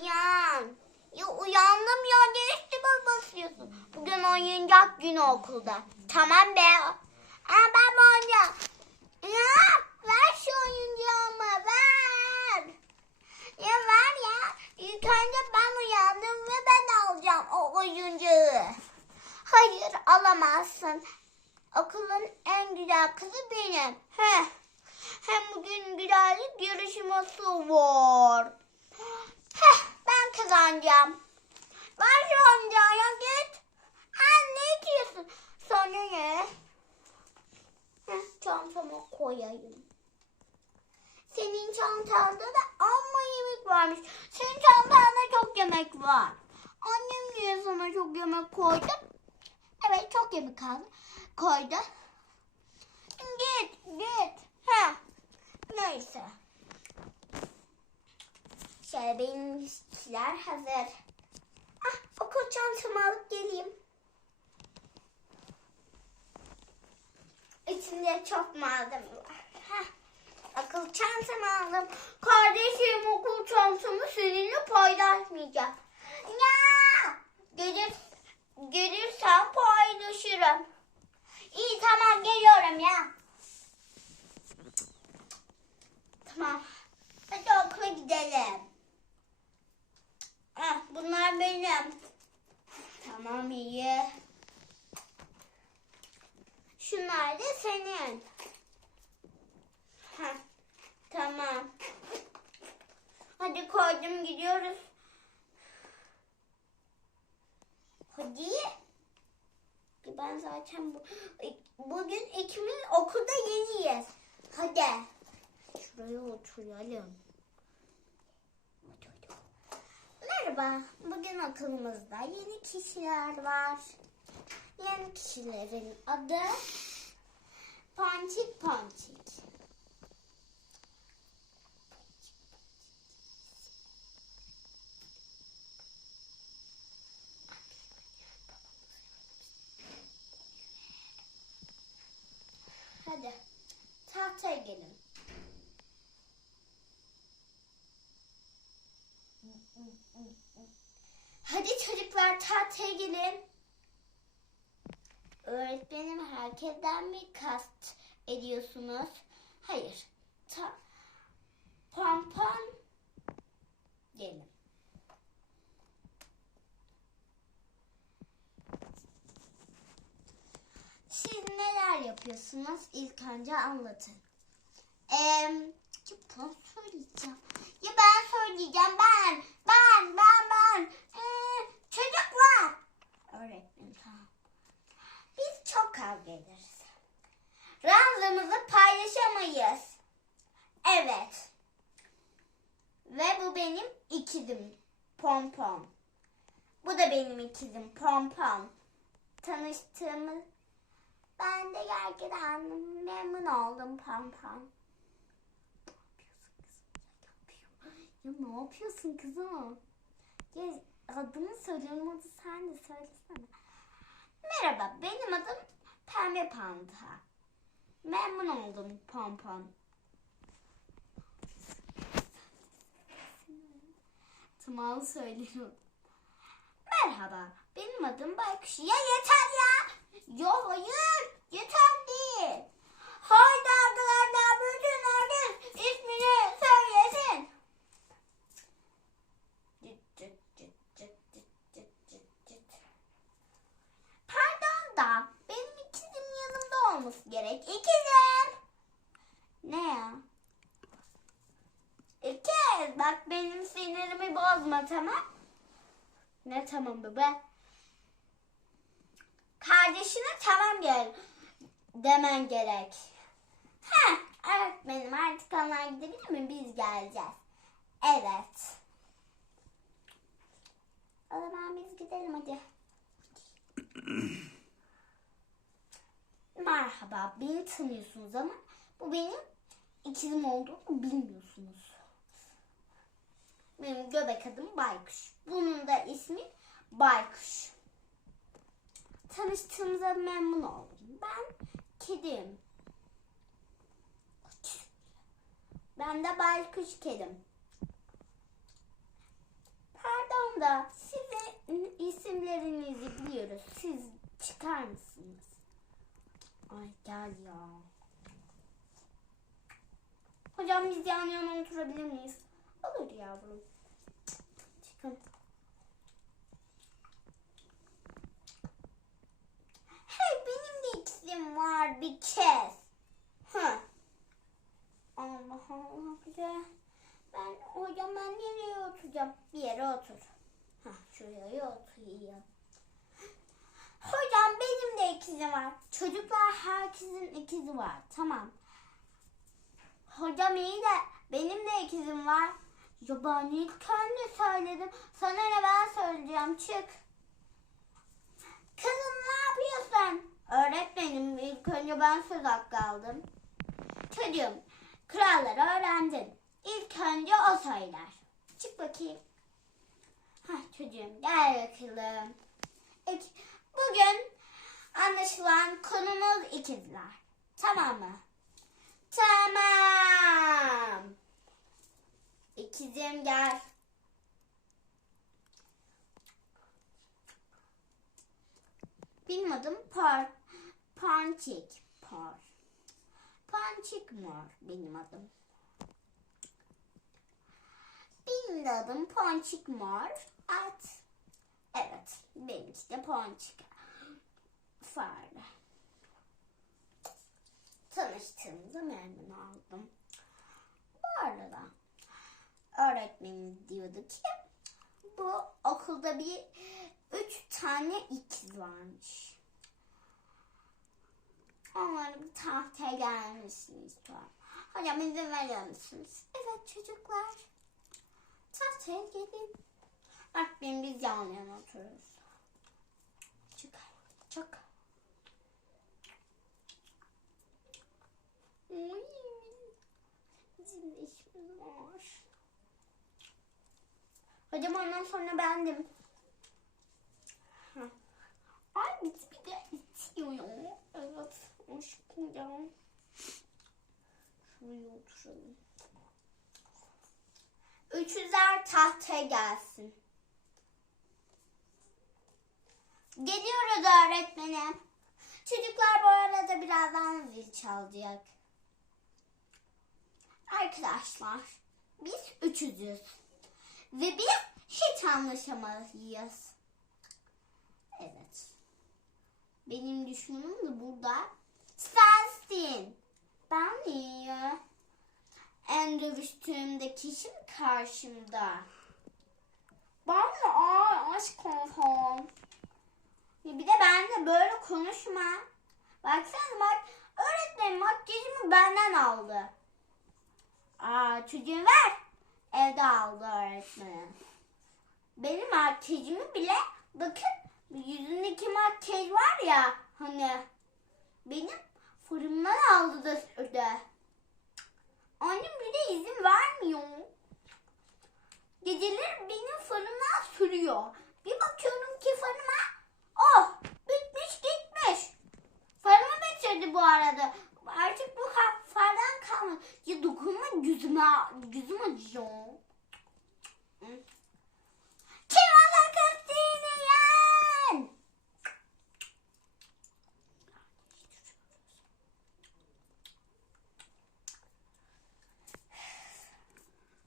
uyan. Ya uyandım ya ne üstüme basıyorsun. Bugün oyuncak günü okulda. Tamam be. Aa ben mi oynayacağım? Ya ver şu oyuncağımı ver. Ya ver ya. İlk önce ben uyandım ve ben alacağım o oyuncağı. Hayır alamazsın. Okulun en güzel kızı benim. Heh. Hem bugün güzellik yarışması var. Ben kazanacağım. Ver şu oyuncağı ya git. Aa, ne diyorsun? Sonra ne? Çantama koyayım. Senin çantanda da amma yemek varmış. Senin çantanda çok yemek var. Annem niye sana çok yemek koydu? Evet çok yemek aldı. Koydu. Git git. Ha. Neyse. Şöyle benim işler hazır. Ah okul çantamı alıp geleyim. İçinde çok malzeme var. Heh. Okul çantamı aldım. Kardeşim okul çantamı seninle paylaşmayacağım. Ya! Gelir, gelirsen paylaşırım. İyi tamam geliyorum ya. Tamam. Hadi okula gidelim. Ah, bunlar benim. Tamam iyi. Şunlar da senin. Heh, tamam. Hadi koydum gidiyoruz. Hadi. Ben zaten bu, bugün ikimiz okulda yeniyiz. Hadi. Şuraya oturalım. Merhaba. Bugün okulumuzda yeni kişiler var. Yeni kişilerin adı Ponçik Ponçik. Hadi tahtaya gelin. Hadi çocuklar tahtaya gelin. Öğretmenim herkesten mi kast ediyorsunuz? Hayır. Ta pompon gelin. Siz neler yapıyorsunuz? İlk önce anlatın. Eee bunu söyleyeceğim. Ya ben söyleyeceğim ben. Ben ben ben. Ee, çocuklar. Biz çok kavga ederiz. Ranzamızı paylaşamayız. Evet. Ve bu benim ikizim Pompon. Bu da benim ikizim Pompon. Tanıştığımız ben de gerçekten memnun oldum Pompon. Ya ne yapıyorsun kızım? Ya adını söylüyorum hadi sen de söylesene. Merhaba benim adım Pembe Panda. Memnun oldum Pompon. Tamam söylüyorum. Merhaba benim adım Baykuş. Ya yeter ya. Yo hayır yeter değil. Haydi gerek. İkizim. Ne ya? İkiz bak benim sinirimi bozma tamam. Ne tamam bebe? Kardeşine tamam gel demen gerek. Ha, evet benim artık onlar gidebilir mi? Biz geleceğiz. Evet. O zaman biz gidelim hadi. Merhaba, beni tanıyorsunuz ama bu benim ikizim olduğunu bilmiyorsunuz. Benim göbek adım Baykuş. Bunun da ismi Baykuş. Tanıştığımıza memnun oldum. Ben kedim. Ben de Baykuş kedim. Tamam da size isimlerinizi biliyoruz. Siz çıkar mısınız? Ay gel ya. Hocam biz yan yana oturabilir miyiz? Olur yavrum. Çıkın. Hey benim de ikizim var bir kez. Hı. Allah Allah. Ben hocam ben nereye oturacağım? Bir yere otur. Hah şuraya oturayım. De ikizim var. Çocuklar herkesin ikizi var. Tamam. Hocam iyi de benim de ikizim var. Ya ben ilk kendi söyledim. Sana ne ben söyleyeceğim. Çık. Kızım ne yapıyorsun? Öğretmenim ilk önce ben söz hakkı aldım. Çocuğum kuralları öğrendin. İlk önce o söyler. Çık bakayım. Hah çocuğum gel bakalım. Bugün anlaşılan konumuz ikizler. Tamam mı? Tamam. İkizim gel. Benim adım Par. Pançik. Par. Pançik mor benim adım. Benim de adım Ponçik Mor. At. Evet. Benimki de Ponçik. Fare. Tanıştığımda memnun oldum. Bu arada öğretmenim diyordu ki bu okulda bir üç tane ikiz varmış. Onları bir tahtaya gelmişsiniz istiyorum. Hocam izin veriyor musunuz? Evet çocuklar. Tahtaya gelin. Öğretmenim biz yan yana oturuyoruz. Çıkar. Çık. Oy. Bizim de işimiz var. Hocam ondan sonra bendim. Heh. Ay bizi bir de itiyor ya. Evet. Aşkım ya. Şuraya oturalım. Üçüzler tahtaya gelsin. Geliyoruz öğretmenim. Çocuklar bu arada birazdan zil çalacak. Arkadaşlar biz üçüzüz. Ve biz hiç anlaşamayız. Evet. Benim düşmanım da burada. Sensin. Ben niye? En dövüştüğümde kişi karşımda. Ben de aa aşk. Ya bir de benimle böyle konuşma. Baksana bak öğretmenim makyajımı benden aldı. Aa çocuğu ver. Evde aldı öğretmenim. Benim makyajımı bile bakın yüzündeki makyaj var ya hani benim fırından aldı da sürdü. Annem bir de izin vermiyor. Geceleri benim fırına sürüyor. Bir bakıyorum ki fırına oh yüzüme, yüzüm acıyor. Hı. Kim ona kastığını yan?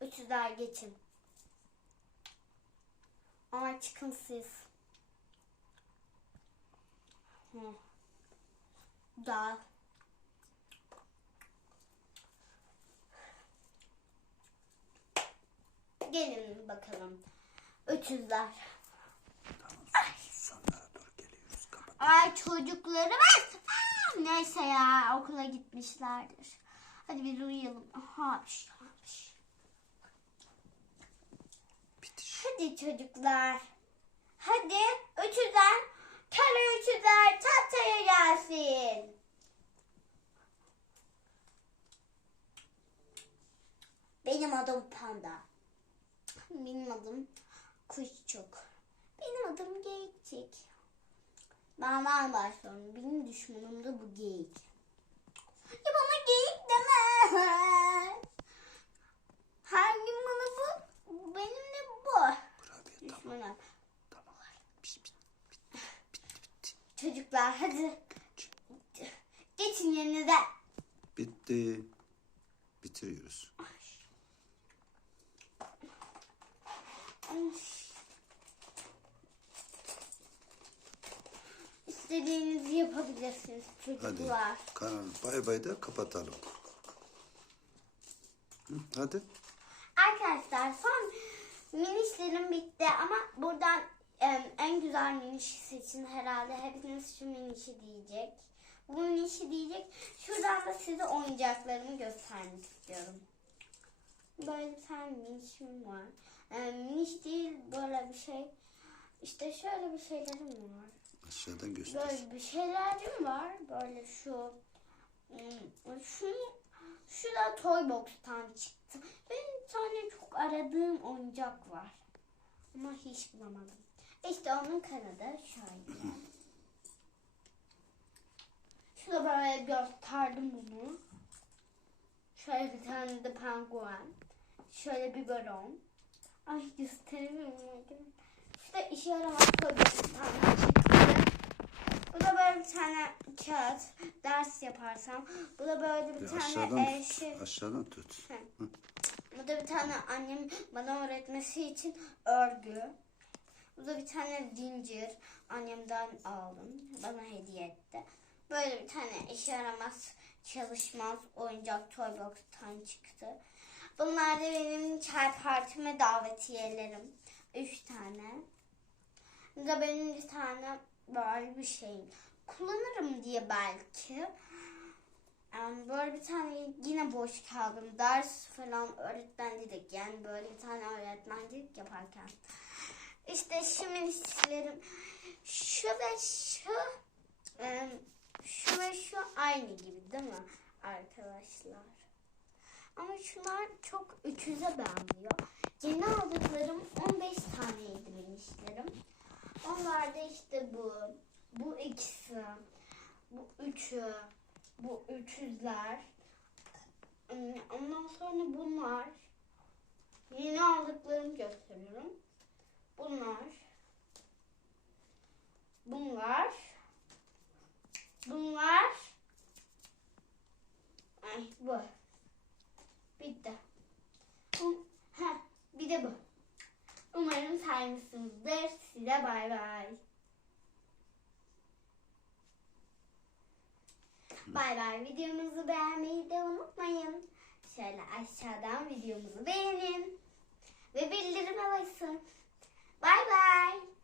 Üçüzler geçin. Ama çıkın siz. Hı. Da. Gelin bakalım. Üçüzler. Tamam sonlara doğru geliyoruz. Kapat. Ay çocukları ben. Aa, Neyse ya okula gitmişlerdir. Hadi biz uyuyalım. Haş haş. Bitiş. Hadi çocuklar. Hadi üçüzler. Kara üçüzler tahtaya gelsin. Benim adım Panda. Benim adım Kuşçuk. Benim adım Geyikçik. Benden başlıyorum. Benim düşmanım da bu geyik. Ya bana geyik deme. Her gün bana bu. Benim de bu. Rabia tamam. Sonra Tamam. Çocuklar hadi geçin yerinize. Bitti. Bitiriyoruz. İstediğinizi yapabilirsiniz Hadi. çocuklar. Karan bay bay da kapatalım. Hı, Hadi. Arkadaşlar son minişlerim bitti ama buradan em, en güzel minişi seçin herhalde. Hepiniz şu minişi diyecek. Bu minişi diyecek. Şuradan da size oyuncaklarımı göstermek istiyorum. Böyle bir tane minişim var. Em, miniş değil böyle bir şey. İşte şöyle bir şeylerim var. Aşağıdan göster. Böyle bir şeylerim var. Böyle şu hmm, şu şu da Toy Box'tan çıktı. Benim bir tane çok aradığım oyuncak var. Ama hiç bulamadım. İşte onun kanadı şöyle. Şurada böyle gösterdim bunu. Şöyle bir tane de penguen. Şöyle bir baron. Ay gösteremiyorum. İşte işe yaramaz Toy Box'tan çıktı. Bu da böyle bir tane kağıt ders yaparsam. Bu da böyle bir Bir tane aşağıdan e, tut. şey. Aşağıdan tut. Bu da bir tane annem bana öğretmesi için örgü. Bu da bir tane zincir. Annemden aldım. Bana hediye etti. Böyle bir tane işe yaramaz, çalışmaz oyuncak Toybox'tan çıktı. Bunlar da benim çay partime davetiyelerim. Üç tane. Bu da benim bir tane böyle bir şeyim. Kullanırım diye belki. Yani böyle bir tane yine boş kaldım. Ders falan öğretmenlik yani böyle bir tane öğretmencilik yaparken. İşte şimdi işlerim şu ve şu şu ve şu aynı gibi değil mi arkadaşlar? Ama şunlar çok üçüze benziyor. Yeni aldıklarım 15 taneydi benim işlerim. Onlar da işte bu, bu ikisi, bu üçü, bu üçüzler. Ondan sonra bunlar. Yeni aldıklarımı gösteriyorum. Bunlar. Bunlar. Bunlar. Ay bu. Bitti. Ha, bir de bu. Umarım saymışsınızdır. Size bay bay. Bay bay. Videomuzu beğenmeyi de unutmayın. Şöyle aşağıdan videomuzu beğenin. Ve bildirime basın. Bay bay.